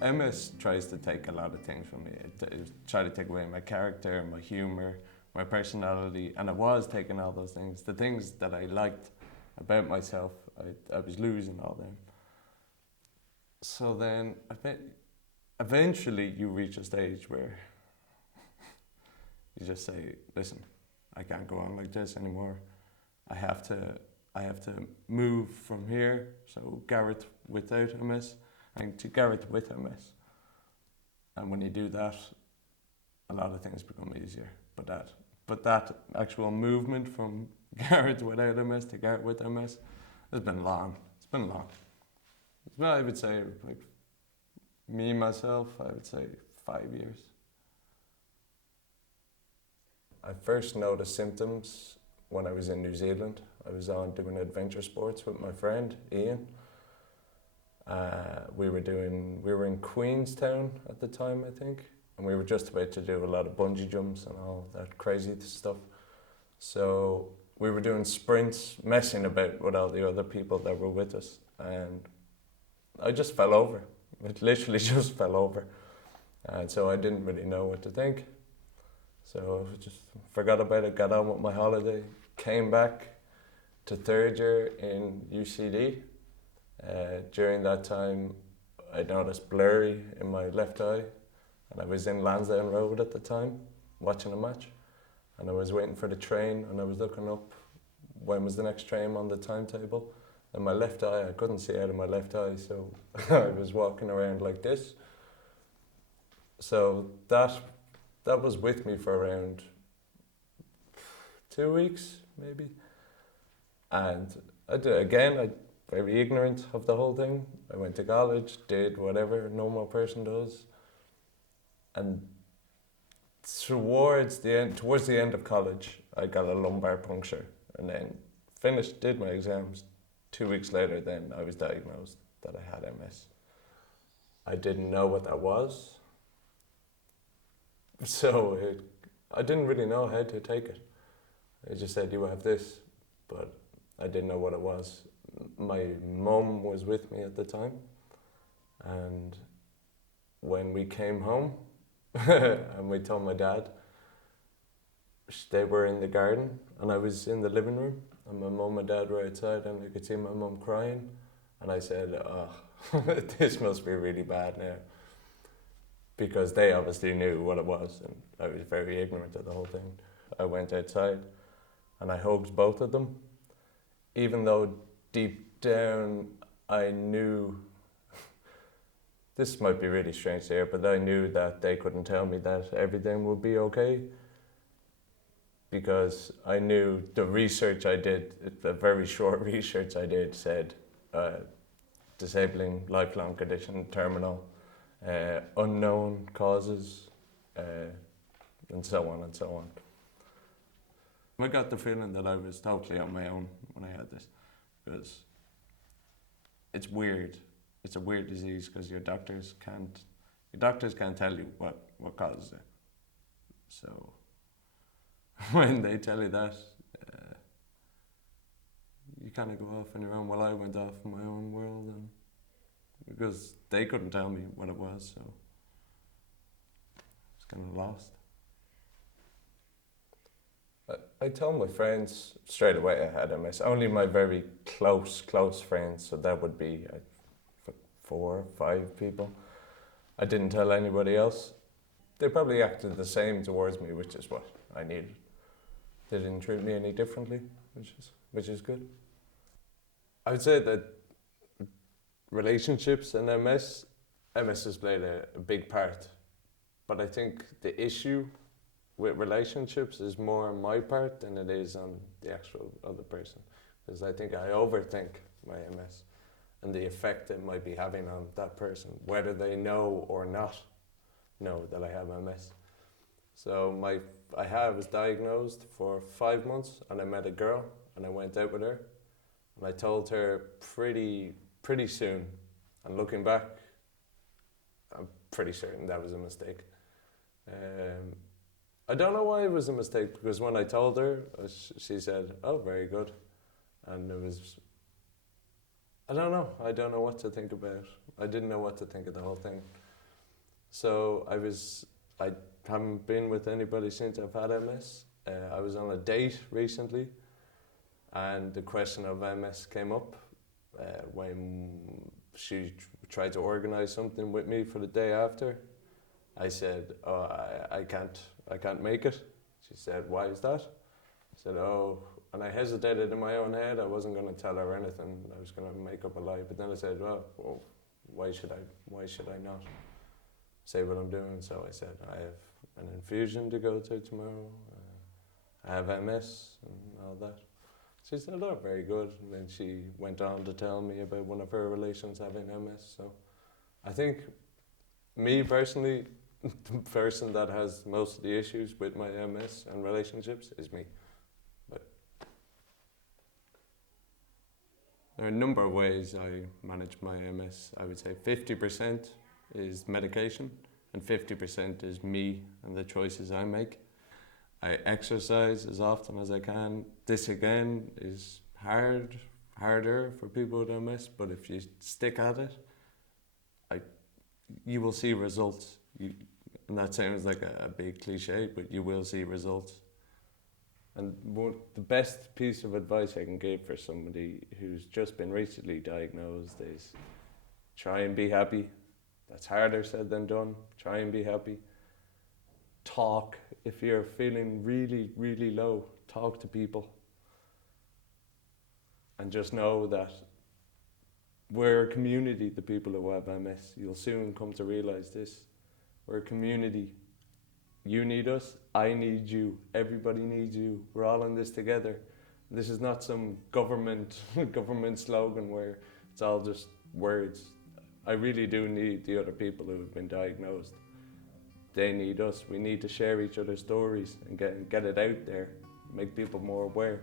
MS tries to take a lot of things from me. It tried to take away my character, my humour, my personality, and it was taking all those things. The things that I liked about myself, I was losing all them. So then, eventually you reach a stage where you just say, listen, I can't go on like this anymore. I have to move from here, so Gareth without MS, and to Gareth with MS. And when you do that, a lot of things become easier. But that actual movement from Gareth without MS to Gareth with MS has been long. It's been long. Well, I would say, like, me, myself, I would say 5 years. I first noticed symptoms when I was in New Zealand. I was on doing adventure sports with my friend, Ian. We were in Queenstown at the time, I think, and we were just about to do a lot of bungee jumps and all that crazy stuff. So we were doing sprints, messing about with all the other people that were with us, and I just fell over. It literally just fell over. And so I didn't really know what to think. So I just forgot about it, got on with my holiday, came back to third year in UCD. During that time, I noticed blurry in my left eye, and I was in Lansdowne Road at the time, watching a match, and I was waiting for the train, and I was looking up when was the next train on the timetable, and my left eye, I couldn't see out of my left eye, so I was walking around like this. So that was with me for around 2 weeks, maybe. And I very ignorant of the whole thing. I went to college, did whatever a normal person does. And towards the end of college, I got a lumbar puncture, and then did my exams. 2 weeks later, then I was diagnosed that I had MS. I didn't know what that was. So I didn't really know how to take it. They just said, you have this, but I didn't know what it was. My mum was with me at the time, and when we came home and we told my dad, they were in the garden and I was in the living room, and my mum and dad were outside, and I could see my mum crying, and I said, oh, this must be really bad now, because they obviously knew what it was, and I was very ignorant of the whole thing. I went outside and I hugged both of them, even though deep down I knew, this might be really strange to hear, but I knew that they couldn't tell me that everything would be okay, because I knew the research I did, the very short research I did, said disabling, lifelong condition, terminal, unknown causes, and so on and so on. I got the feeling that I was totally on my own when I had this, because it's weird. It's a weird disease because your doctors can't tell you what causes it. So when they tell you that, you kind of go off on your own. Well, I went off in my own world, and because they couldn't tell me what it was, so I was kind of lost. I told my friends straight away I had MS. Only my very close friends, so that would be 4 or 5 people. I didn't tell anybody else. They probably acted the same towards me, which is what I needed. They didn't treat me any differently, which is good. I would say that relationships and MS has played a big part, but I think the issue with relationships is more on my part than it is on the actual other person, because I think I overthink my MS and the effect it might be having on that person, whether they know or not know that I have MS. So I was diagnosed for 5 months, and I met a girl and I went out with her, and I told her pretty soon, and looking back, I'm pretty certain that was a mistake. I don't know why it was a mistake, because when I told her, she said, oh, very good. And it was, I don't know what to think about. I didn't know what to think of the whole thing. So I haven't been with anybody since I've had MS. I was on a date recently, and the question of MS came up when she tried to organise something with me for the day after. I said, "Oh, I can't make it." She said, "Why is that?" I said, "Oh," and I hesitated in my own head. I wasn't going to tell her anything. I was going to make up a lie. But then I said, "Well, why should I not say what I'm doing?" So I said, "I have an infusion to go to tomorrow. I have MS and all that." She said, "Oh, very good." And then she went on to tell me about one of her relations having MS. So I think, me personally, the person that has most of the issues with my MS and relationships is me. But there are a number of ways I manage my MS. I would say 50% is medication and 50% is me and the choices I make. I exercise as often as I can. This again is harder for people with MS, but if you stick at it, you will see results. And that sounds like a big cliche, but you will see results. And the best piece of advice I can give for somebody who's just been recently diagnosed is try and be happy. That's harder said than done. Try and be happy. Talk. If you're feeling really, really low, talk to people. And just know that we're a community, the people who have MS. You'll soon come to realise this. We're a community. You need us, I need you, everybody needs you. We're all in this together. This is not some government slogan where it's all just words. I really do need the other people who have been diagnosed. They need us. We need to share each other's stories and get it out there, make people more aware.